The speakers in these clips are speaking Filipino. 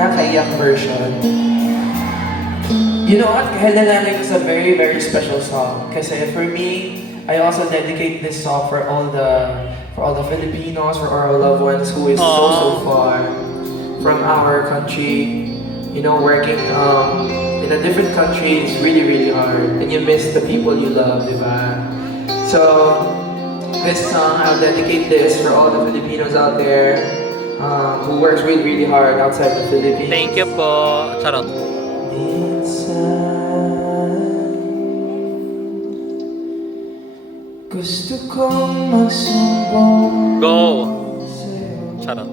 nakaiyak version. You know what? Kahit nalanay ko sa very, very special song. Kasi for me, I also dedicate this song for all the Filipinos, for our loved ones who is so far from our country. You know, working in a different country is really, really hard. And you miss the people you love, diba? So, this song, I'll dedicate this for all the Filipinos out there who works really, really hard outside the Philippines. Thank you po. Charot. Minsan, gusto kong magsumbong Go. sa'yo. Charot.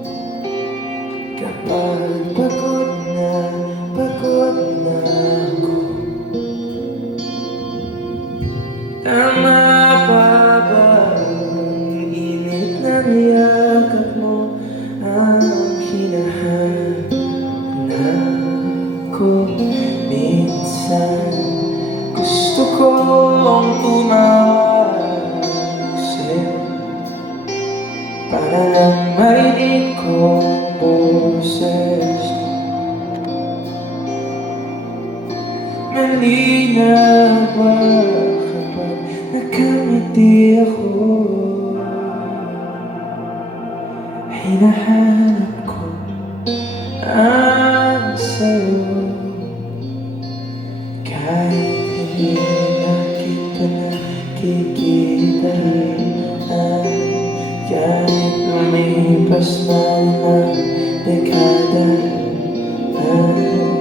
Kapag pagod na ako. Tama pa ba ang init ng yakap mo ang hinahanap ko? Minsan gusto kong tumawag sa'yo para lang marinig ko ang boses mo. Malinaw ba kapag nakangiti ako? Hinahanap ko ang sa'yo. Kahit hindi na kita nakikita, kahit lumipas na ng dekada, kahit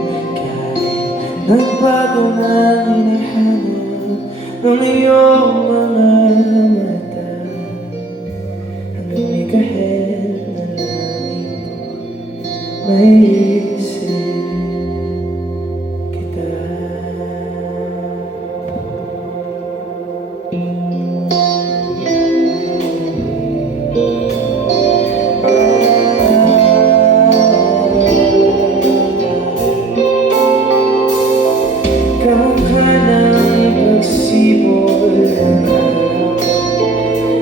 nagbago na hinahanap ng iyong mga mata, hanggang may kahit na langit may isip kita. Kamukha ng pagsibol ng araw,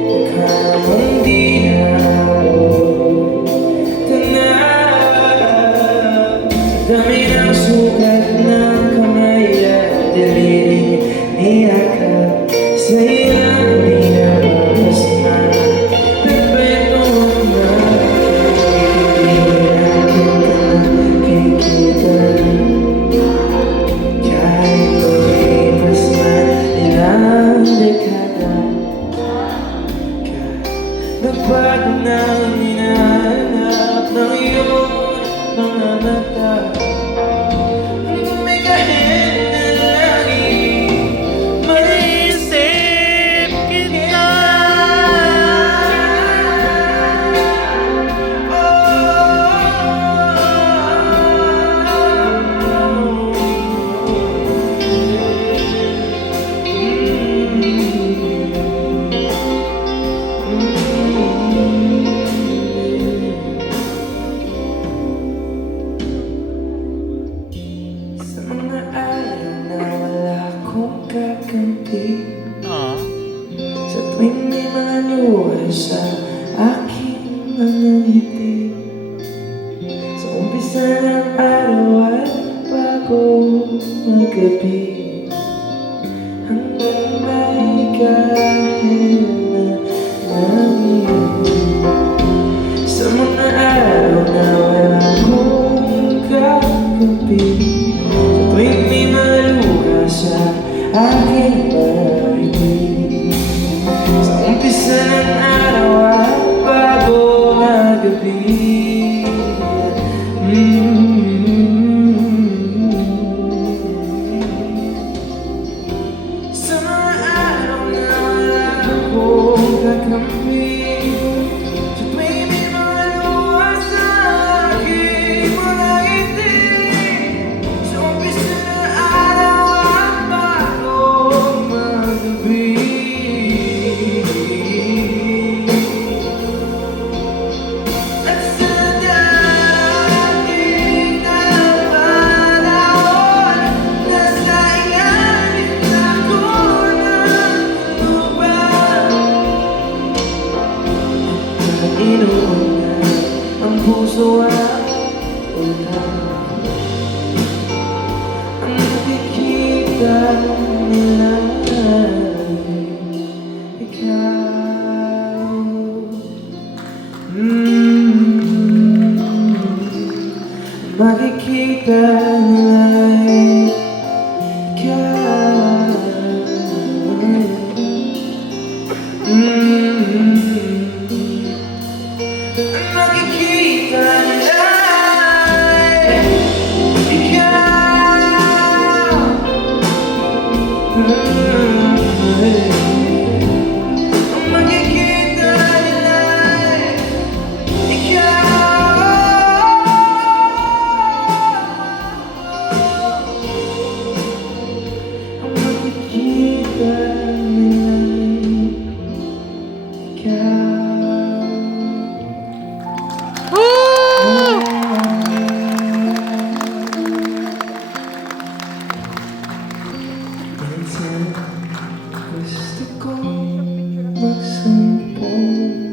mukha namang di naabot. Tanap, dami ng sukat ng kamay at daliling niyakap sa iyong linabas na perfecto na hindi natin nakikita. Kahit lumipas man ilang dekada, kahit nagbago na ang hinahanap ng iyong mga mata, hanggang may kahit na langit Maisip kita. Sa mga araw na wala akong kakampi, Ah. sa tuwing may mga luha sa aking mga ngiti, sa umpisa ng araw at bago magabi, hanggang may kahit na langit. Sa mga araw na wala akong kakampi, sa tuwing may maluha sa aking marigay, sa umpisa ng araw at bago magabi. Sa mga araw na wala akong kakampi, sa tuwing may mga luha sa aking mga ngiti, sa umpisa ng araw at bago magabi. At sa darating na panahon, nasa ilalim ako ng lupa, at inuuna ang puso at ulan. nila ikaw. Makikita nila ikaw. Makikita nila makikita nila makikita minsan gusto kong magsumpong